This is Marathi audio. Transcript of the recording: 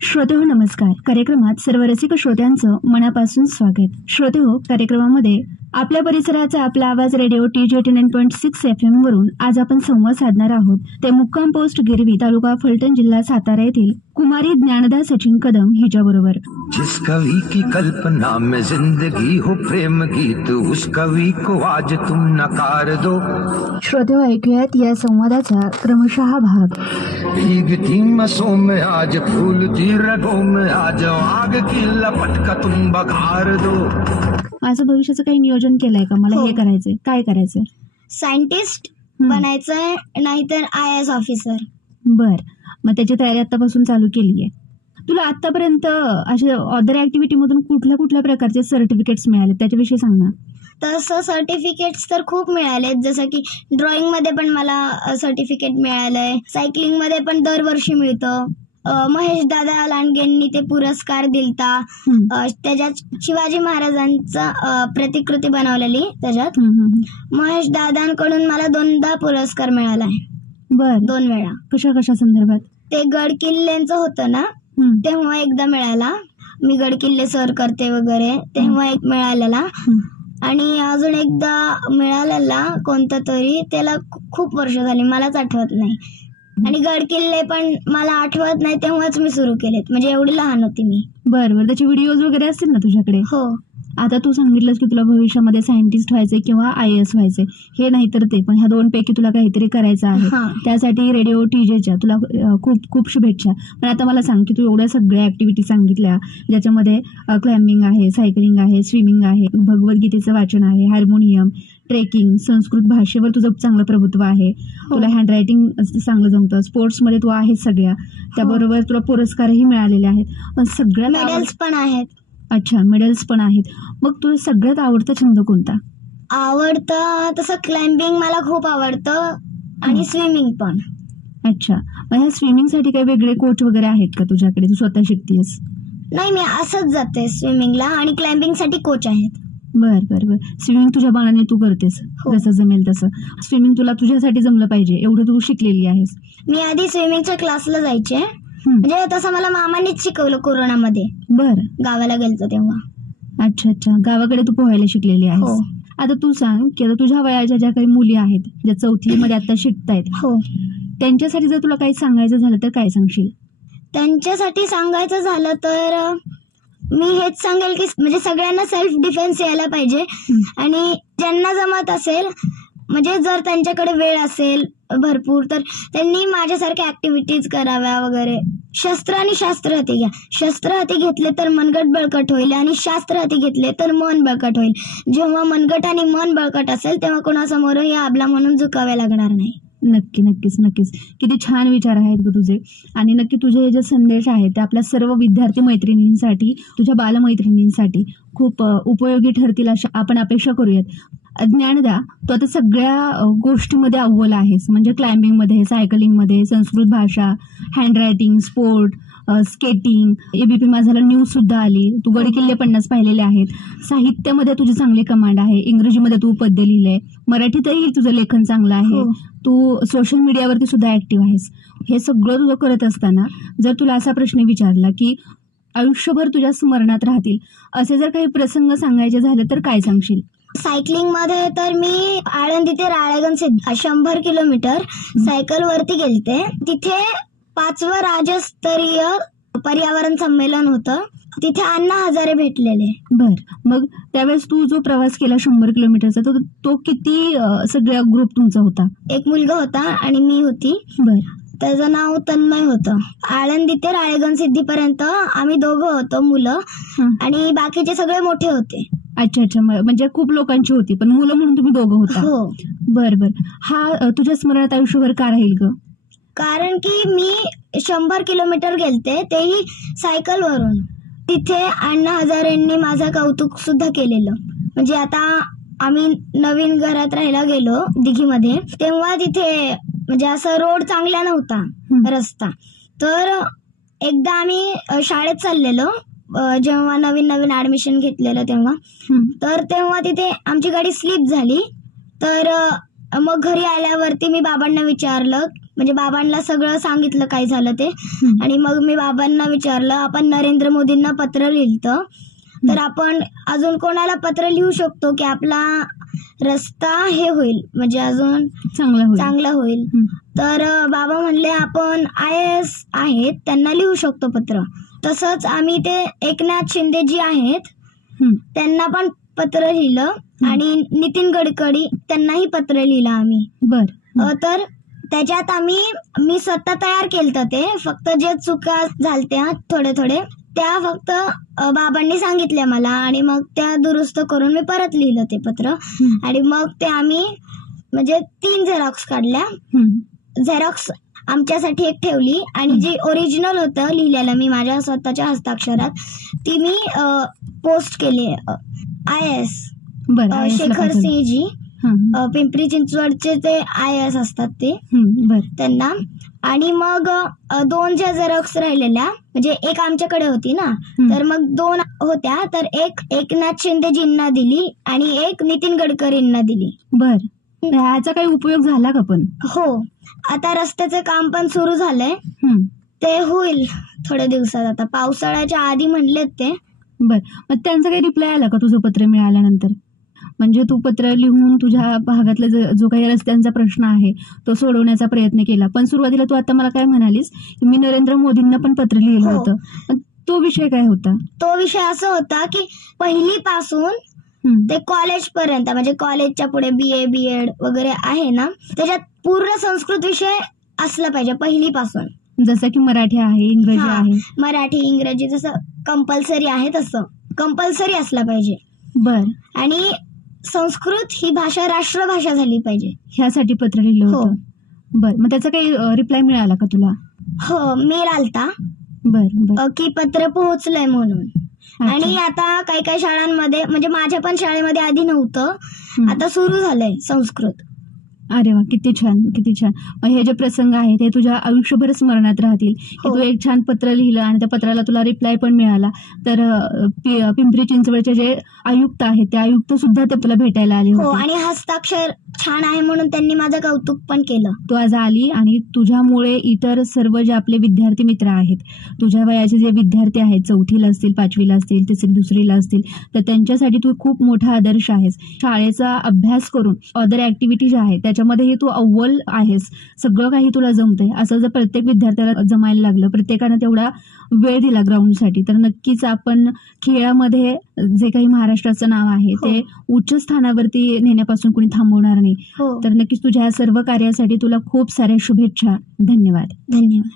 श्रोतेहो नमस्कार. कार्यक्रमात सर्व रसिक श्रोत्यांचं मनापासून स्वागत. श्रोतेहो, कार्यक्रमामध्ये आपल्या परिसराचा आपला आवाज रेडिओ TJ89.6 FM वरून आज आपण संवाद साधणार आहोत. ते मुक्काम पोस्ट गिरवी, तालुका फलटण, जिल्हा सातारा येथील कुमारी ज्ञानदा सचिन कदम हिच्या बरोबर. जिस कवि की कल्पना में जिंदगी हो प्रेम गीत, उस कवि को आज तुम नकार दो. श्रोतेहो, ऐकूयात या संवादाचा क्रमशः भाग. भीगती मसों में आज फूलती रगों में आज आग की लपट का तुम बघार दो. माझं भविष्याचं काही नियोजन केलंय का? मला हे करायचंय. काय करायचंय? सायंटिस्ट बनायचंय, नाहीतर IAS ऑफिसर. बर, मग त्याची तयारी आतापासून चालू केली आहे. तुला आतापर्यंत अशा अदर ऍक्टिव्हिटी मधून कुठल्या कुठल्या प्रकारचे सर्टिफिकेट्स मिळाले त्याच्याविषयी सांग ना. तसं सर्टिफिकेट्स तर खूप मिळालेत, जसं की ड्रॉइंग मध्ये पण मला सर्टिफिकेट मिळालंय, सायकलिंग मध्ये पण दरवर्षी मिळतं. महेश दादा लांडगेंनी ते पुरस्कार दिलता. त्याच्यात शिवाजी महाराजांचा प्रतिकृती बनवलेली, त्याच्यात महेश दादांकडून मला 2दा पुरस्कार मिळालाय. बर, 2 वेळा. कशा कशा संदर्भात? ते गड किल्ल्यांचं होतं ना, तेव्हा एकदा मिळाला. मी गड किल्ले सर करते वगैरे, तेव्हा एक मिळालेला. आणि अजून एकदा मिळालेला कोणता तरी, त्याला खूप वर्ष झाली, मलाच आठवत नाही. आणि गड किल्ले पण मला आठवत नाही, तेव्हाच मी सुरू केलेत, म्हणजे एवढी लहान होती मी. बरं, त्याचे व्हिडिओज वगैरे असतील ना तुझ्याकडे? हो. आता तू सांगितलंस की तुला भविष्यामध्ये सायंटिस्ट व्हायचंय किंवा IAS व्हायचंय, हे नाही तर ते, पण ह्या 2 पैकी तुला काहीतरी करायचं आहे. त्यासाठी रेडिओ TJच्या तुला खूप खूप शुभेच्छा. पण आता मला सांग की तू एवढ्या सगळ्या ऍक्टिव्हिटी सांगितल्या, ज्याच्यामध्ये क्लाइम्बिंग आहे, सायकलिंग आहे, स्विमिंग आहे, भगवद्गीतेचं वाचन आहे, हार्मोनियम, ट्रेकिंग, संस्कृत भाषेवर तुझं चांगलं प्रभुत्व आहे, तुला हँडरायटिंग चांगलं जमतं, स्पोर्ट्समध्ये तू आहेस सगळ्या, त्याबरोबर तुला पुरस्कारही मिळालेले आहेत, पण सगळ्या मेडल्स पण आहेत. अच्छा, मेडल्स पण आहेत. मग तुला सगळ्यात आवडता छंद कोणता? आवडतं तसं क्लाइम्बिंग मला खूप आवडतं, आणि स्विमिंग पण. अच्छा, मग ह्या स्विमिंगसाठी काही वेगळे कोच वगैरे आहेत का तुझ्याकडे? तू स्वतः शिकतेस? नाही, मी असंच जाते स्विमिंगला, आणि क्लाइम्बिंग साठी कोच आहेत. बर बर बर. स्विमिंग तुझ्या बाणाने तू करतेस, जसं जमेल तसं. स्विमिंग तुला तुझ्यासाठी जमलं पाहिजे एवढं तू शिकलेली आहेस. मी आधी स्विमिंगच्या क्लासला जायचे, म्हणजे तसं मला मामांनीच शिकवलं कोरोनामध्ये. बर, गावाला गेलतो तेव्हा. अच्छा अच्छा, गावाकडे तू पोहायला शिकलेली आहेस. आता तू सांग की आता तुझ्या वयाच्या ज्या काही मुली आहेत, ज्या 4थी मध्ये आता शिकतायत, त्यांच्यासाठी जर तुला काही सांगायचं झालं तर काय सांगशील? त्यांच्यासाठी सांगायचं झालं तर मी हेच सांगेल की म्हणजे सगळ्यांना सेल्फ डिफेन्स यायला पाहिजे, आणि ज्यांना जमत असेल, म्हणजे जर त्यांच्याकडे वेळ असेल भरपूर, तर त्यांनी माझ्यासारख्या ऍक्टिव्हिटीज कराव्या वगैरे. शस्त्र आणि शास्त्र हाती घ्या. शस्त्र हाती घेतले तर मनगट बळकट होईल, आणि शास्त्र हाती घेतले तर मन बळकट होईल. जेव्हा मनगट आणि मन बळकट असेल तेव्हा कोणासमोरही आबला म्हणून झुकावे लागणार नाही. नक्की, नक्कीच नक्कीच. किती छान विचार आहेत ग तुझे. आणि नक्की तुझे हे जे संदेश आहेत ते आपल्या सर्व विद्यार्थी मैत्रिणींसाठी, तुझ्या बालमैत्रिणींसाठी खूप उपयोगी ठरतील अशा आपण अपेक्षा करूयात. ज्ञानदा, तू आता सगळ्या गोष्टीमध्ये अव्वल आहेस, म्हणजे क्लाइम्बिंगमध्ये, सायकलिंगमध्ये, संस्कृत भाषा, हँडरायटिंग, स्पोर्ट, स्केटिंग, ABP माझाला न्यूज सुद्धा आली, तू गड किल्ले 50 पाहिलेले आहेत, साहित्यामध्ये तुझी चांगली कमांड आहे, इंग्रजीमध्ये तू पद्य लिहिलंय, मराठीतही तुझं लेखन चांगलं आहे, तू सोशल मीडियावरती सुद्धा ऍक्टिव्ह आहेस. हे सगळं तुझं करत असताना जर तुला असा प्रश्न विचारला की आयुष्यभर तुझ्या स्मरणात राहतील असे जर काही प्रसंग सांगायचे झाले तर काय सांगशील? सायकलिंग मध्ये तर मी आळंदी ते राळेगण 100 किलोमीटर सायकल वरती गेलते. तिथे 5वं राज्यस्तरीय पर्यावरण संमेलन होतं, तिथे अण्णा हजारे भेटलेले. बर, मग त्यावेळेस तू जो प्रवास केला 100 किलोमीटरचा, तो किती सगळ्या ग्रुप तुमचा होता? एक मुलगा होता आणि मी होती. बर, त्याचं नाव तन्मय होतं. आळंदी ते राळेगण सिद्धीपर्यंत आम्ही दोघं होतो मुलं, आणि बाकीचे सगळे मोठे होते. अच्छा अच्छा, म्हणजे खूप लोकांची होती, पण मुलं म्हणून तुम्ही दोघं होता. हो. बर बर. हा तुझ्या स्मरणात आयुष्यभर का राहील ग? कारण की मी 100 किलोमीटर गेलते, तेही सायकलवरून. तिथे अण्णा हजारेंनी माझं कौतुक सुद्धा केलेलं. म्हणजे आता आम्ही नवीन घरात राहायला गेलो दिघीमध्ये, तेव्हा तिथे म्हणजे असं रोड चांगला नव्हता, रस्ता. तर एकदा आम्ही शाळेत चाललेलो, जेव्हा नवीन ऍडमिशन घेतलेलं तेव्हा, तर तेव्हा तिथे आमची गाडी स्लिप झाली. तर मग घरी आल्यावरती मी बाबांना विचारलं, म्हणजे बाबांना सगळं सांगितलं काय झालं ते. आणि मग मी बाबांना विचारलं, आपण नरेंद्र मोदींना पत्र लिहिलं तर आपण अजून कोणाला पत्र लिहू शकतो की आपला रस्ता हे होईल, म्हणजे अजून चांगला होईल. तर बाबा म्हणले आपण IAS आहेत त्यांना लिहू शकतो पत्र. तसंच आम्ही ते एकनाथ शिंदे जी आहेत त्यांना पण पत्र लिहिलं आणि नितीन गडकरी त्यांनाही पत्र लिहिलं आम्ही. तर त्याच्यात मी स्वतः तयार केलं ते, फक्त जे चुका झालत्या थोडे त्या फक्त बाबांनी सांगितल्या मला आणि मग त्या दुरुस्त करून मी परत लिहिलं ते पत्र. आणि मग ते आम्ही म्हणजे 3 झेरॉक्स काढल्या. झेरॉक्स आमच्यासाठी एक ठेवली आणि जी ओरिजिनल होतं लिहिलेलं मी माझ्या स्वतःच्या हस्ताक्षरात ती मी पोस्ट केली. IAS शेखर सिंहजी पिंपरी चिंचवडचे ते IAS असतात ते त्यांना. आणि मग 2 ज्या झेरॉक्स राहिलेल्या, म्हणजे एक आमच्याकडे होती ना, तर मग 2 होत्या, तर एक एकनाथ शिंदेजींना दिली आणि एक नितीन गडकरींना दिली. ह्याचा काही उपयोग झाला का पण? हो, आता रस्त्याचं काम पण सुरू झालंय, ते होईल थोड्या दिवसात. आता पावसाळ्याच्या आधी म्हणलेत ते. मग त्यांचा काही रिप्लाय आला का तुझं पत्र मिळाल्यानंतर? म्हणजे तू पत्र लिहून तुझ्या भागातला जो काही रस्त्यांचा प्रश्न आहे तो सोडवण्याचा प्रयत्न केला, पण सुरुवातीला तू आता मला काय म्हणालीस की मी नरेंद्र मोदींना पण पत्र लिहिलं होतं, तो विषय काय होता? तो विषय असा होता की पहिलीपासून ते कॉलेज पर्यंत, म्हणजे कॉलेजच्या पुढे BA BEd वगैरे आहे ना, त्याच्यात पूर्ण संस्कृत विषय असला पाहिजे पहिलीपासून. जसं की मराठी आहे, इंग्रजी आहे. मराठी इंग्रजी जसं कंपल्सरी आहे तसं कंपल्सरी असला पाहिजे. आणि संस्कृत ही भाषा राष्ट्रभाषा झाली पाहिजे, ह्यासाठी पत्र लिहिलं होतं. मग त्याचा काही रिप्लाय मिळाला का तुला? हो, मेल आलता की पत्र पोहोचलंय म्हणून. आणि आता काही शाळांमध्ये, म्हणजे माझ्या पण शाळेमध्ये आधी नव्हतं, आता सुरू झालंय संस्कृत. अरे वा, किती छान किती छान. मग हे जे प्रसंग आहेत हे तुझ्या आयुष्यभर स्मरणात राहतील की तू एक छान पत्र लिहिलं आणि त्या पत्राला तुला रिप्लाय पण मिळाला. तर पिंपरी चिंचवडचे जे आयुक्त आहेत ते आयुक्त सुद्धा ते तुला भेटायला आले होते. आणि हस्ताक्षर छान आहे म्हणून त्यांनी माझं कौतुक पण केलं. तू आज आली आणि तुझ्यामुळे इतर सर्व जे आपले विद्यार्थी मित्र आहेत, तुझ्या वयाचे जे विद्यार्थी आहेत, 4थीला असतील, 5वीला असतील, 2रीला असतील, तर त्यांच्यासाठी तू खूप मोठा आदर्श आहेस. शाळेचा अभ्यास करून अदर ऍक्टिव्हिटी ज्या आहेत त्याच्यामध्येही तू अव्वल आहेस, सगळं काही तुला जमतंय. असं जर प्रत्येक विद्यार्थ्याला जमायला लागलं, प्रत्येकानं तेवढा वेळ दिला ग्राउंडसाठी, तर नक्कीच आपण खेळामध्ये जे काही महाराष्ट्राचं नाव आहे ते उच्च स्थानावरती नेण्यापासून कोणी थांबवणार नाही. तर नक्कीच तुझ्या या सर्व कार्यासाठी तुला खूप साऱ्या शुभेच्छा. धन्यवाद. धन्यवाद.